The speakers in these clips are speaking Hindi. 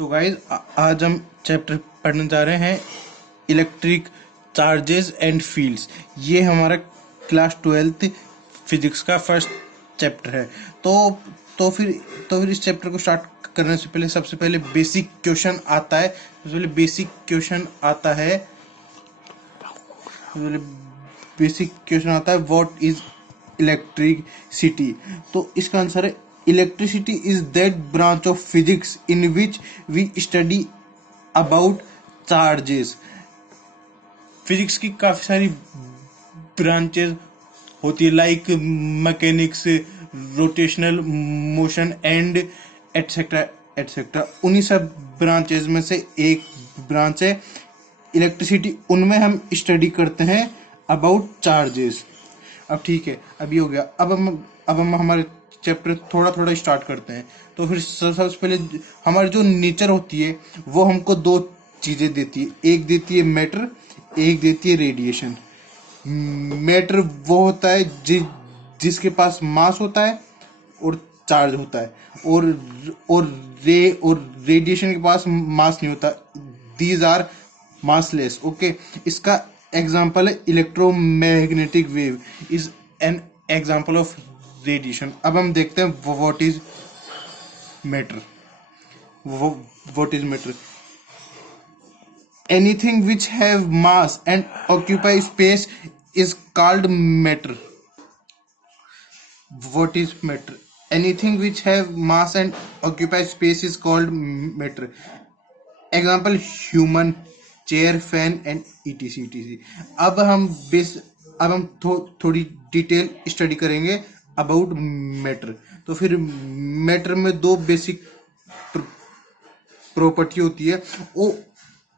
तो गाइज आज हम चैप्टर पढ़ने जा रहे हैं इलेक्ट्रिक चार्जेस एंड फील्ड्स। ये हमारा क्लास 12th फिजिक्स का फर्स्ट चैप्टर है। तो फिर इस चैप्टर को स्टार्ट करने से पहले सबसे पहले बेसिक क्वेश्चन आता है। What is electricity. तो इसका आंसर है electricity is that branch of physics in which we study about charges. Physics की काफी सारी ब्रांचेस होती है, like mechanics, rotational motion and etcetera etcetera. उन्हीं सब ब्रांचेस में से एक ब्रांच है इलेक्ट्रिसिटी। उनमें हम स्टडी करते हैं अबाउट चार्जेस। अब ठीक है, अभी हो गया। अब हम हमारे चैप्टर थोड़ा थोड़ा स्टार्ट करते हैं। तो फिर सबसे पहले हमारी जो नेचर होती है वो हमको दो चीजें देती है। एक देती है मैटर, एक देती है रेडिएशन। मैटर वो होता है जिसके पास मास होता है और चार्ज होता है, और रेडिएशन के पास मास नहीं होता। These are massless. ओके, इसका एग्जाम्पल है electromagnetic wave is an example of radiation. अब हम देखते हैं what is matter. What is matter? Anything which have mass and occupy space is called matter. What is matter? Anything which have mass and occupy space is called matter. Example: human, chair, fan and etc. अब हम थोड़ी डिटेल स्टडी करेंगे अबाउट मैटर। तो फिर मैटर में दो बेसिक प्रॉपर्टी होती है,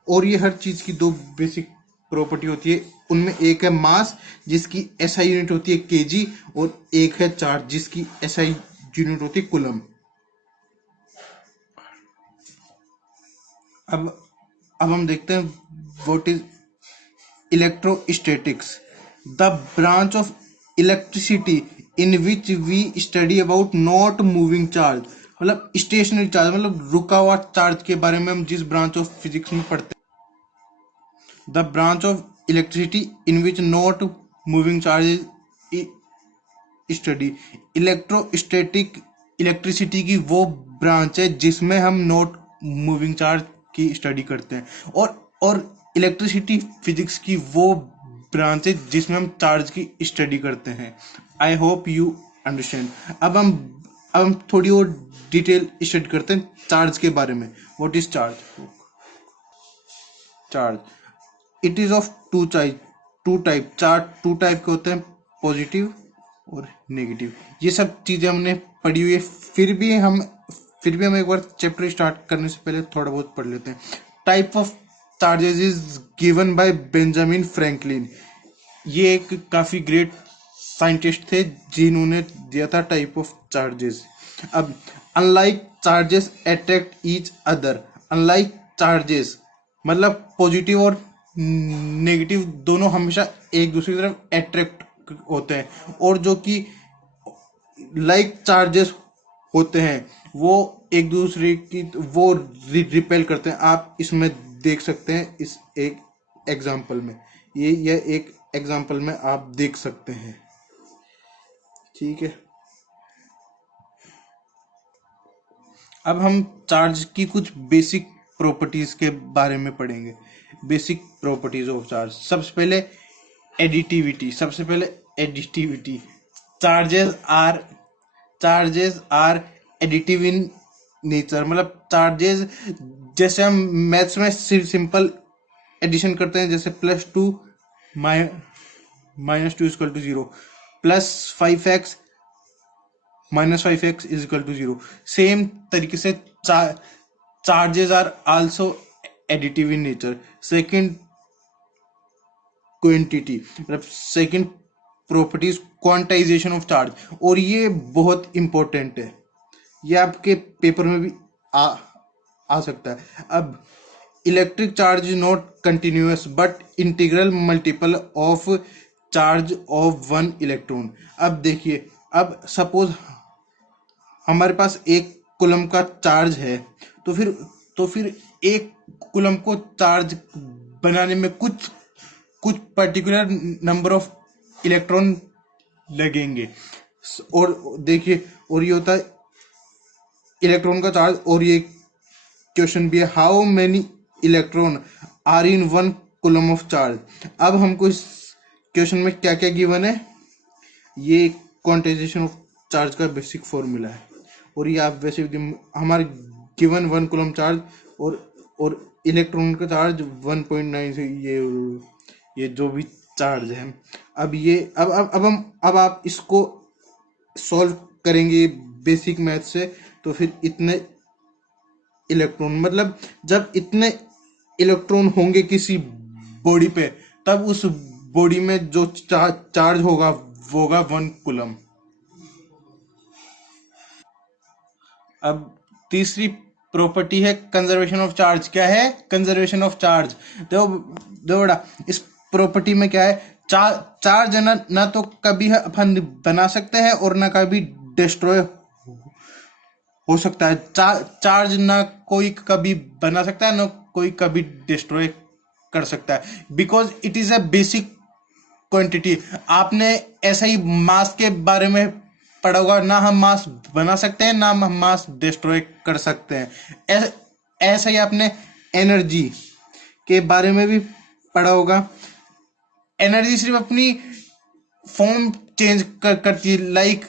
और ये हर चीज की दो बेसिक प्रॉपर्टी होती है। उनमें एक है मास जिसकी एसआई यूनिट होती है केजी, और एक है चार्ज जिसकी एसआई यूनिट होती है कूलम। अब हम देखते हैं what is electrostatics. The branch of electricity in which we study about not moving charge, मतलब स्टेशनरी चार्ज, मतलब रुका हुआ चार्ज के बारे में हम जिस ब्रांच ऑफ फिजिक्स में पढ़ते हैं। The branch of electricity in which not moving charge study. Electrostatic electricity की वो ब्रांच है जिसमें हम नॉट मूविंग चार्ज की स्टडी करते हैं, और इलेक्ट्रिसिटी फिजिक्स की वो ब्रांच है जिसमें हम चार्ज की स्टडी करते हैं। आई होप यू अंडरस्टैंड। अब हम थोड़ी और डिटेल स्टडी करते हैं चार्ज के बारे में। What is charge? Charge it is of two type. Charge two type के होते हैं, पॉजिटिव और नेगेटिव। ये सब चीजें हमने पढ़ी हुई है, फिर भी हम एक बार चैप्टर स्टार्ट करने से पहले थोड़ा बहुत पढ़ लेते हैं। Type of charges is given by Benjamin Franklin. ये एक काफी ग्रेट साइंटिस्ट थे जिन्होंने दिया था टाइप ऑफ चार्जेस। अब unlike charges attract each other. Unlike charges मतलब पॉजिटिव और नेगेटिव दोनों हमेशा एक दूसरे की तरफ अट्रैक्ट होते हैं, और जो कि लाइक चार्जेस होते हैं वो एक दूसरे की वो रिपेल करते हैं। आप इसमें देख सकते हैं, इस एक एग्जांपल में, यह एक एग्जांपल में आप देख सकते हैं। ठीक है, अब हम चार्ज की कुछ बेसिक प्रॉपर्टीज के बारे में पढ़ेंगे। Basic properties of charge. सबसे पहले additivity. Charges are additive in nature. मतलब चार्जेस, जैसे हम मैथ्स में सिंपल एडिशन करते हैं, जैसे +2 -2 = 0, +5x -5x = 0। सेम तरीके से charges are also additive in nature. Second quantity, मतलब second properties quantisation of charge, और ये बहुत इंपॉर्टेंट है, ये आपके पेपर में भी आ सकता है। अब electric charge is not continuous but integral multiple of charge of 1 electron. अब देखिए, अब सपोज हमारे पास 1 कूलम का चार्ज है, तो फिर तो फिर एक कूलम को चार्ज बनाने में कुछ कुछ पर्टिकुलर नंबर ऑफ इलेक्ट्रॉन लगेंगे। और देखिए, और ये होता है इलेक्ट्रॉन का चार्ज। और ये क्वेश्चन भी है, how many electron are in one coulomb of charge. अब हमको इस क्वेश्चन में क्या क्या गिवन है, ये क्वांटाइजेशन ऑफ चार्ज का बेसिक फॉर्मूला है। और ये आप वैसे हमारे गिवन वन कूलम चार्ज और इलेक्ट्रॉन का चार्ज 1.9 से ये जो भी चार्ज है। अब ये अब आप इसको सॉल्व करेंगे बेसिक मैथ से, तो फिर इतने इलेक्ट्रॉन, मतलब जब इतने इलेक्ट्रॉन होंगे किसी बॉडी पे, तब उस बॉडी में जो चार्ज होगा वो होगा 1 कूलम। अब तीसरी प्रॉपर्टी है कंजर्वेशन ऑफ चार्ज। क्या है कंजर्वेशन ऑफ चार्ज? देखो देखो बेटा, इस प्रॉपर्टी में क्या है, चार्ज ना तो कभी अपन बना सकते हैं और ना कभी डिस्ट्रॉय हो सकता है। चार्ज ना कोई कभी बना सकता है, ना कोई कभी डिस्ट्रॉय कर सकता है, because it is a basic quantity. आपने ऐसा ही मास के बारे में पढ़ा होगा, ना हम मास बना सकते हैं ना हम मास डिस्ट्रॉय कर सकते हैं। ऐसा ही आपने एनर्जी के बारे में भी पढ़ा होगा। एनर्जी सिर्फ अपनी फॉर्म चेंज करती है, लाइक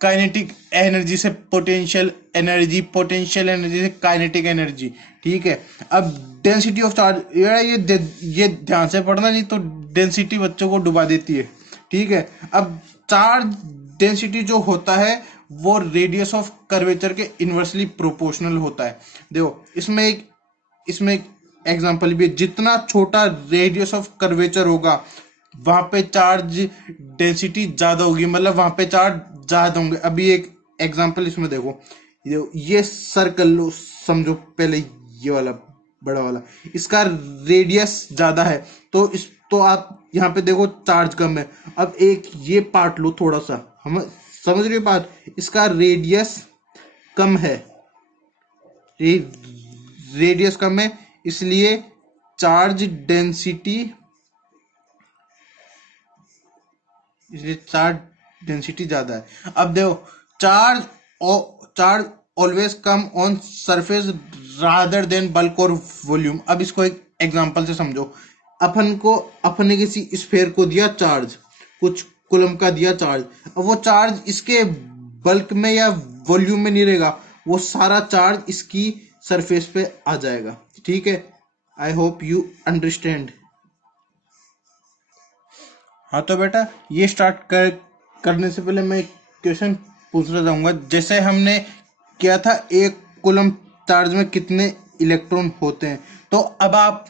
काइनेटिक एनर्जी से पोटेंशियल एनर्जी, पोटेंशियल एनर्जी से काइनेटिक एनर्जी। ठीक है। अब डेंसिटी ऑफ चार्ज, ये ध्यान से पढ़ना, नहीं तो डेंसिटी बच्चों को डुबा देती है। ठीक है। अब चार्ज डेंसिटी जो होता है वो रेडियस ऑफ कर्वेचर के इनवर्सली प्रोपोर्शनल होता है। देखो इसमें एक एग्जांपल भी है, जितना छोटा रेडियस ऑफ कर्वेचर होगा वहां पे चार्ज डेंसिटी ज्यादा होगी, मतलब वहां पे चार्ज ज्यादा होंगे। अभी एक एग्जांपल इसमें देखो, ये सर्कल लो, समझो पहले ये वाला बड़ा वाला, इसका रेडियस ज्यादा है, तो आप यहाँ पे देखो चार्ज कम है। अब एक ये पार्ट लो थोड़ा सा, हम समझ रहे हो बात, इसका रेडियस कम है, रेडियस कम है, इसलिए चार्ज डेंसिटी इसलिए चार्ज डेंसिटी ज्यादा है। अब देखो, charge charge always come on surface rather than bulk और वॉल्यूम। अब इसको एक एग्जांपल से समझो। अपने किसी स्फेयर को दिया चार्ज, कुछ कूलम का दिया चार्ज। अब वो चार्ज इसके बल्क में या वॉल्यूम में नहीं रहेगा, वो सारा चार्ज इसकी सरफेस पे आ जाएगा। ठीक है, आई होप यू अंडरस्टैंड। हाँ तो बेटा, ये करने से पहले मैं एक क्वेश्चन पूछना चाहूंगा। जैसे हमने किया था एक कूलम चार्ज में कितने इलेक्ट्रॉन होते हैं, तो अब आप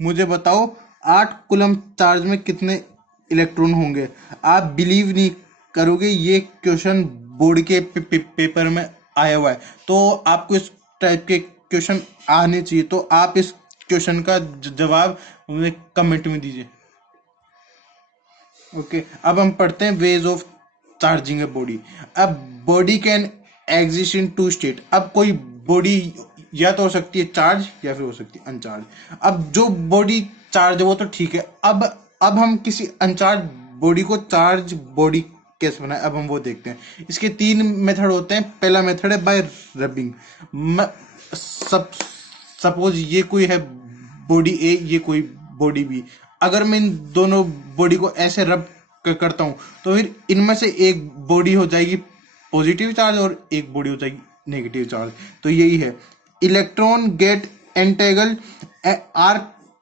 मुझे बताओ 8 कूलम चार्ज में कितने इलेक्ट्रॉन होंगे। आप बिलीव नहीं करोगे, ये क्वेश्चन बोर्ड के पेपर में आया हुआ है। तो आपको इस टाइप के क्वेश्चन आने चाहिए, तो आप इस क्वेश्चन का जवाब मुझे कमेंट में दीजिए। ओके, अब हम पढ़ते हैं ways of charging a body. अब body can exist in two state. अब कोई बॉडी या तो हो सकती है चार्ज या फिर हो सकती है अनचार्ज। अब जो बॉडी चार्ज है वो तो ठीक है। अब हम किसी अनचार्ज बॉडी को चार्ज बॉडी कैसे बनाए, अब हम वो देखते हैं। इसके 3 मेथड होते हैं। पहला मेथड है बाय रबिंग। सब सपोज ये कोई है बॉडी ए, ये कोई बॉडी बी। अगर मैं इन दोनों बॉडी को ऐसे रब करता हूं, तो फिर इनमें से एक बॉडी हो जाएगी पॉजिटिव चार्ज और एक बॉडी हो जाएगी नेगेटिव चार्ज। तो यही है, electron get entangle or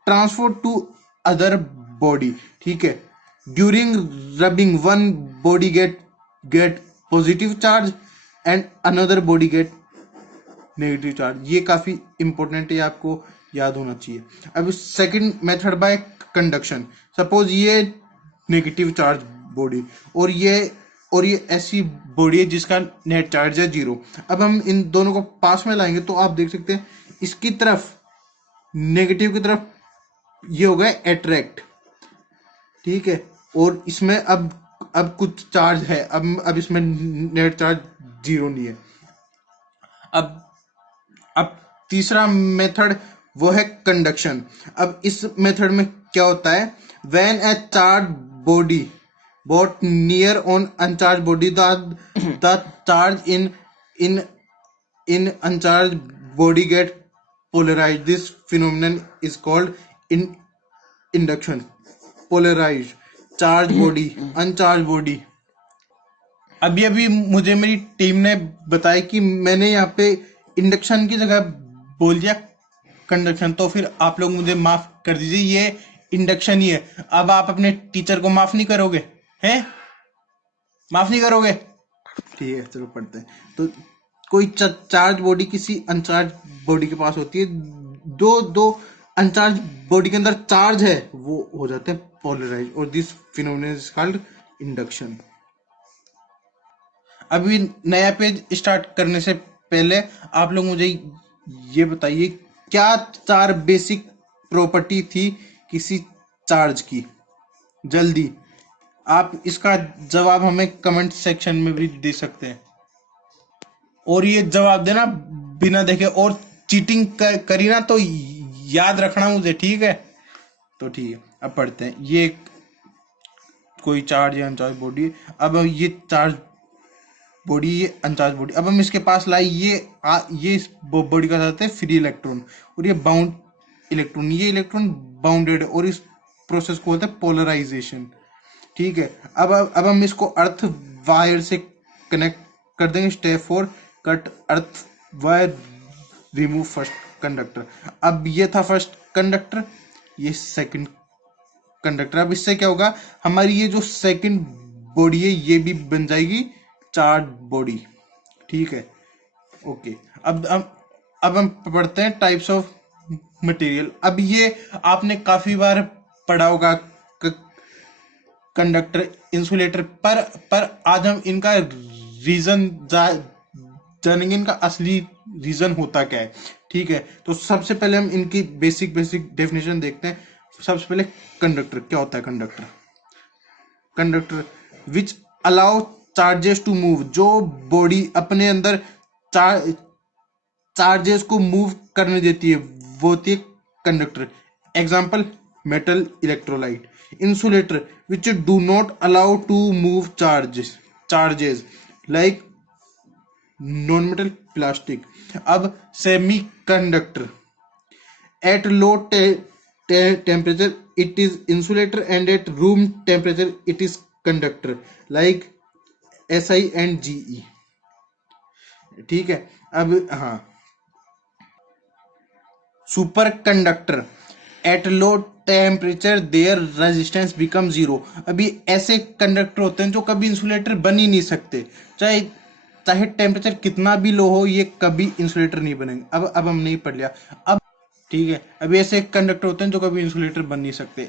transfer to other body. ठीक है, during rubbing one body get positive charge and another body get negative charge. ये काफी इंपॉर्टेंट है, आपको याद होना चाहिए। अब second method by conduction. Suppose ये नेगेटिव चार्ज बॉडी और ये ऐसी बॉडी है जिसका नेट चार्ज है 0। अब हम इन दोनों को पास में लाएंगे तो आप देख सकते हैं इसकी तरफ, नेगेटिव की तरफ ये हो गया अट्रैक्ट। ठीक है, और इसमें अब कुछ चार्ज है, अब इसमें नेट चार्ज 0 नहीं है। अब अब तीसरा मेथड वो है कंडक्शन। अब इस मेथड में क्या होता है, when A charge body boat near on uncharged body the charge in in uncharged body get polarized. This phenomenon is called in induction. Polarized charged body, uncharged body। अभी अभी मुझे मेरी टीम ने बताया कि मैंने यहाँ पे इंडक्शन की जगह बोल दिया कंडक्शन, तो फिर आप लोग मुझे माफ कर दीजिए, ये इंडक्शन ही है। अब आप अपने टीचर को माफ नहीं करोगे, हैं? माफ नहीं करोगे? ठीक है, चलो पढ़ते हैं। तो कोई चार्ज बॉडी किसी अनचार्ज बॉडी के पास होती है, दो दो अनचार्ज बॉडी के अंदर चार्ज है, वो हो जाते हैं पोलराइज, और this phenomenon is called induction. अभी नया पेज स्टार्ट करने से पहले आप लोग मुझे ये बताइए, क्या चार बेसिक प्रॉपर्टी थी किसी चार्ज की? जल्दी आप इसका जवाब हमें कमेंट सेक्शन में भी दे सकते हैं, और ये जवाब देना बिना देखे, और चीटिंग करी ना तो याद रखना मुझे, ठीक है? तो ठीक है, अब पढ़ते हैं। ये कोई चार्ज या अनचार्ज बॉडी, अब ये चार्ज बॉडी, ये अनचार्ज बॉडी, अब हम इसके पास लाए ये इस बॉडी का साथ है फ्री इलेक्ट्रॉन, और ये बाउंड इलेक्ट्रॉन, ये इलेक्ट्रॉन बाउंडेड, और इस प्रोसेस को होता है पोलराइजेशन। ठीक है, अब हम इसको अर्थ वायर से कनेक्ट कर देंगे। Step 4, cut earth wire, remove first conductor. अब ये था फर्स्ट कंडक्टर, ये सेकंड कंडक्टर। अब इससे क्या होगा, हमारी ये जो सेकंड बॉडी है ये भी बन जाएगी चार्ज बॉडी। ठीक है, ओके। अब हम पढ़ते हैं टाइप्स ऑफ मटेरियल। अब ये आपने काफी बार पढ़ा होगा, कंडक्टर, इंसुलेटर, पर आज हम इनका रीजन जानेंगे, इनका असली रीजन होता क्या है। ठीक है, तो सबसे पहले हम इनकी बेसिक डेफिनेशन देखते हैं। सबसे पहले कंडक्टर क्या होता है। Conductor which allow charges to move, जो बॉडी अपने अंदर चार्जेस को मूव करने देती है, वो होती है conductor. Example, metal, electrolyte. Insulator which do not allow to move charges like non metal, plastic. अब semiconductor, at low temperature it is insulator, and at room temperature it is conductor like Si and Ge। ठीक है, अब हाँ, superconductor, at low temperature their resistance become zero. अभी ऐसे कंडक्टर होते हैं जो कभी इंसुलेटर बन ही नहीं सकते, चाहे चाहे टेम्परेचर कितना भी लो हो, ये कभी इंसुलेटर नहीं बनेंगे। अब हम नहीं पढ़ लिया। अब ठीक है, अभी ऐसे कंडक्टर होते हैं जो कभी इंसुलेटर बन नहीं सकते।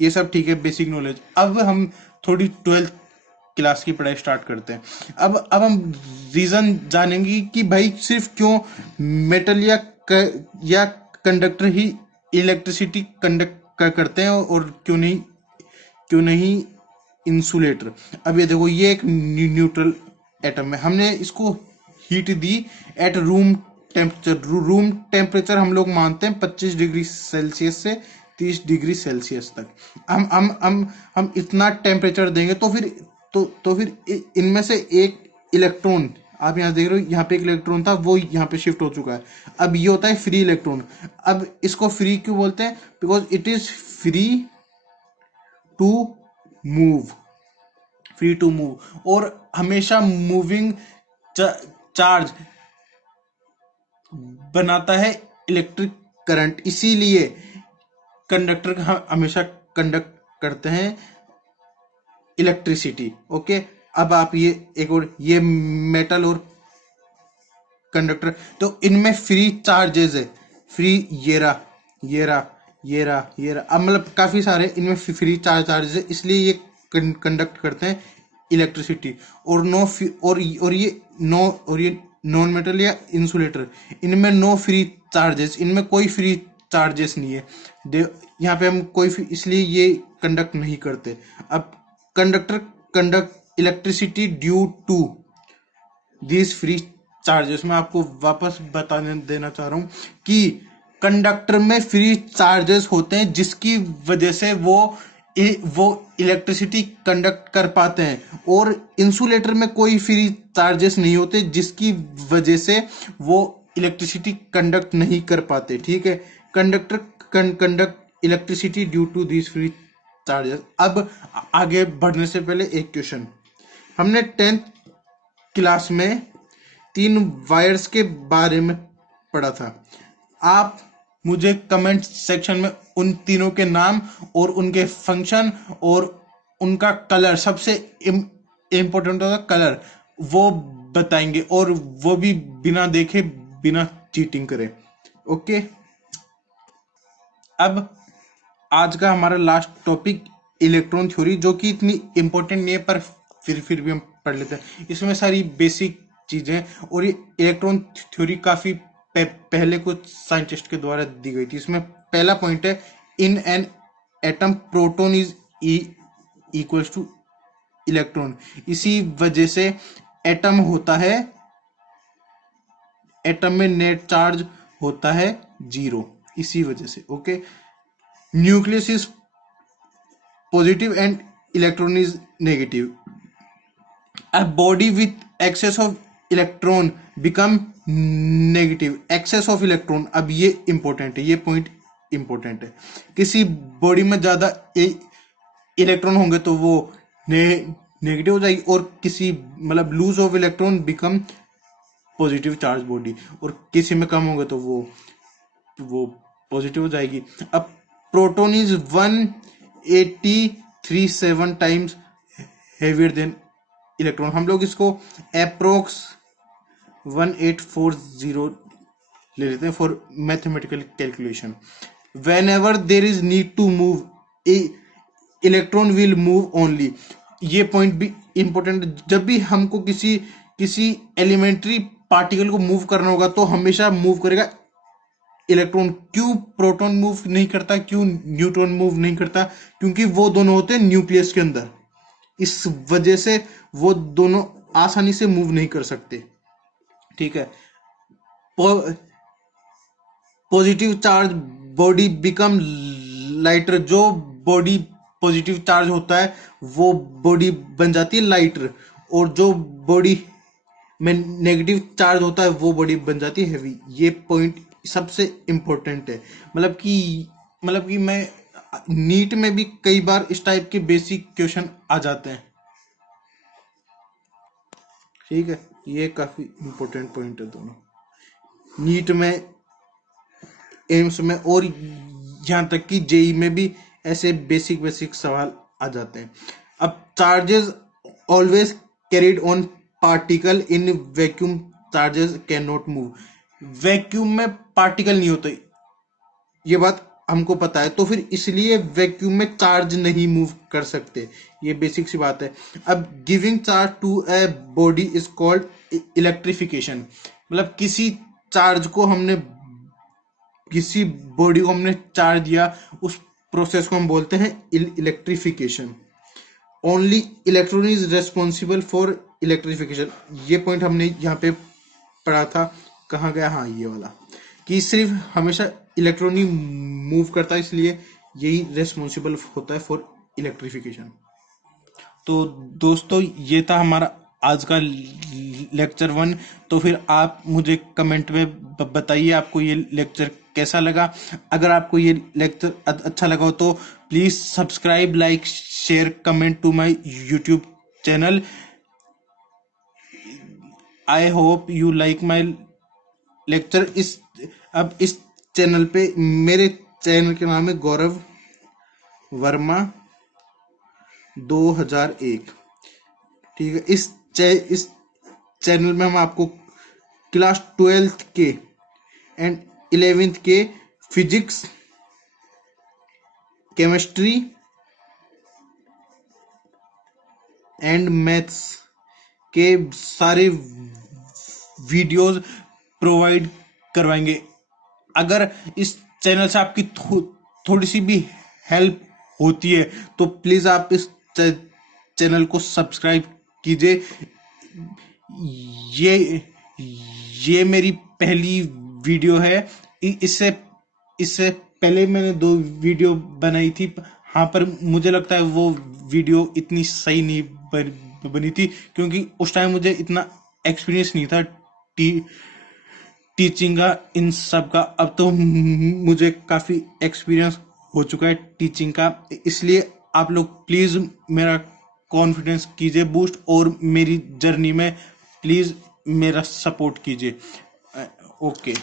ये सब ठीक है, बेसिक नॉलेज। अब हम थोड़ी 12th क्लास की पढ़ाई स्टार्ट करते हैं। अब हम रीजन जानेंगे कि भाई सिर्फ क्यों मेटल या कंडक्टर ही इलेक्ट्रिसिटी कंडक्ट करते हैं, और क्यों नहीं इंसुलेटर। अब ये देखो, ये एक न्यूट्रल एटम है, हमने इसको heat the at room temperature. Room temperature हम लोग मानते हैं 25 डिग्री सेल्सियस से 30 डिग्री सेल्सियस तक। हम इतना टेम्परेचर देंगे तो फिर इनमें से एक इलेक्ट्रॉन, आप यहाँ देख रहे हो, यहाँ पे एक इलेक्ट्रॉन था, वो यहाँ पे शिफ्ट हो चुका है। अब ये होता है फ्री इलेक्ट्रॉन। अब इसको फ्री क्यों बोलते हैं? Because it is free to move, और हमेशा मूविंग चार्ज बनाता है इलेक्ट्रिक करंट, इसीलिए कंडक्टर हमेशा कंडक्ट करते हैं इलेक्ट्रिसिटी। ओके, अब आप ये एक और, ये मेटल और कंडक्टर, तो इनमें फ्री चार्जेस है, फ्री ये रहा, अब मतलब काफी सारे इनमें फ्री चार्जेस है, इसलिए ये कंडक्ट करते हैं इलेक्ट्रिसिटी। और ये नॉन मेटल या इंसुलेटर, इनमें नो फ्री चार्जेस, इनमें कोई फ्री चार्जेस नहीं है। यहाँ पे हम इसलिए ये कंडक्ट नहीं करते। अब conductor conduct electricity due to this free charges मैं आपको वापस बताने देना चाह रहा हूं कि कंडक्टर में फ्री चार्जेस होते हैं, जिसकी वजह से वो इलेक्ट्रिसिटी कंडक्ट कर पाते हैं, और इंसुलेटर में कोई फ्री चार्जेस नहीं होते, जिसकी वजह से वो इलेक्ट्रिसिटी कंडक्ट नहीं कर पाते। ठीक है, conductor conduct electricity due to this free charges. अब आगे बढ़ने से पहले एक क्वेश्चन, हमने 10th क्लास में 3 वायर्स के बारे में पढ़ा था। आप मुझे कमेंट सेक्शन में उन तीनों के नाम और उनके फंक्शन और उनका कलर, सबसे इम्पोर्टेंट होगा कलर, वो बताएंगे, और वो भी बिना देखे, बिना चीटिंग करे। ओके, अब आज का हमारा लास्ट टॉपिक इलेक्ट्रॉन थ्योरी, जो कि इतनी इम्पोर्टेंट नहीं है, पर फिर भी हम पढ़ लेते हैं। इसमें सारी बेसिक चीजें, और ये इलेक्ट्रॉन थ्योरी काफी पहले कुछ साइंटिस्ट के द्वारा दी गई थी। इसमें पहला पॉइंट है, in an atom proton is equals two electron. इसी वजह से एटम होता है, एटम में नेट चार्ज होता है 0, इसी वजह से। Okay, nucleus is positive and electron is negative. A body with excess of electron become negative। excess of electron, अब ये इंपॉर्टेंट है, ये पॉइंट इंपॉर्टेंट है। किसी बॉडी में ज्यादा इलेक्ट्रॉन होंगे तो वो नेगेटिव हो जाएगी, और किसी मतलब lose of electron become positive charge body, और किसी में कम होंगे तो वो पॉजिटिव हो जाएगी। अब proton is 183.7 times heavier than electron. हम लोग इसको अप्रोक्स 1840 ले लेते हैं for mathematical calculation. Whenever there is need to move electron will move only. ये पॉइंट भी इंपॉर्टेंट है, जब भी हमको किसी एलिमेंट्री पार्टिकल को मूव करना होगा तो हमेशा मूव करेगा इलेक्ट्रॉन। क्यों प्रोटॉन मूव नहीं करता, क्यों न्यूट्रॉन मूव नहीं करता? क्योंकि वो दोनों होते हैं न्यूक्लियस के अंदर, इस वजह से वो दोनों आसानी से मूव नहीं कर सकते। ठीक है, positive charge body become lighter. जो बॉडी पॉजिटिव चार्ज होता है वो बॉडी बन जाती है लाइटर, और जो बॉडी में नेगेटिव चार्ज होता है वो बॉडी बन जाती है हैवी। ये पॉइंट सबसे इंपॉर्टेंट है। मतलब कि मैं नीट में भी कई बार इस टाइप के बेसिक क्वेश्चन आ जाते हैं। ठीक है, ये काफी इंपॉर्टेंट पॉइंट है दोनों, नीट में, एम्स में, और यहां तक कि जेई में भी ऐसे बेसिक सवाल आ जाते हैं। अब charges always carried on particle in vacuum, charges can not move. Vacuum में पार्टिकल नहीं होते, ये बात हमको पता है, तो फिर इसलिए वैक्यूम में चार्ज नहीं मूव कर सकते। ये बेसिक सी बात है। अब giving charge to a body is called electrification. मतलब किसी बॉडी को हमने चार्ज दिया, उस प्रोसेस को हम बोलते हैं electrification. Only electron is responsible for electrification. ये पॉइंट हमने यहाँ पे पढ़ा था, कहाँ गया, हाँ ये वाला, कि सिर्फ हमेशा इलेक्ट्रॉन ही मूव करता है, इसलिए यही रेस्पॉन्सिबल होता है फॉर इलेक्ट्रिफिकेशन। तो दोस्तों, ये था हमारा आज का लेक्चर 1। तो फिर आप मुझे कमेंट में बताइए आपको ये लेक्चर कैसा लगा। अगर आपको ये लेक्चर अच्छा लगा हो तो please subscribe, like, share, comment to my YouTube channel. I hope you like my lecture. अब इस चैनल पे, मेरे चैनल के नाम है गौरव वर्मा 2001। ठीक है, इस चैनल में हम आपको क्लास 12th के एंड 11th के फिजिक्स, केमिस्ट्री एंड मैथ्स के सारे वीडियोस प्रोवाइड करवाएंगे। अगर इस चैनल से आपकी थोड़ी सी भी हेल्प होती है तो प्लीज आप इस चैनल को सब्सक्राइब कीजिए। ये मेरी पहली वीडियो है। इससे इससे पहले मैंने 2 वीडियो बनाई थी। हाँ, पर मुझे लगता है वो वीडियो इतनी सही नहीं बनी थी, क्योंकि उस टाइम मुझे इतना एक्सपीरियंस नहीं था टी टीचिंग का, इन सब का। अब तो मुझे काफ़ी एक्सपीरियंस हो चुका है टीचिंग का। इसलिए आप लोग प्लीज़ मेरा कॉन्फिडेंस कीजिए बूस्ट, और मेरी जर्नी में प्लीज़ मेरा सपोर्ट कीजिए। ओके।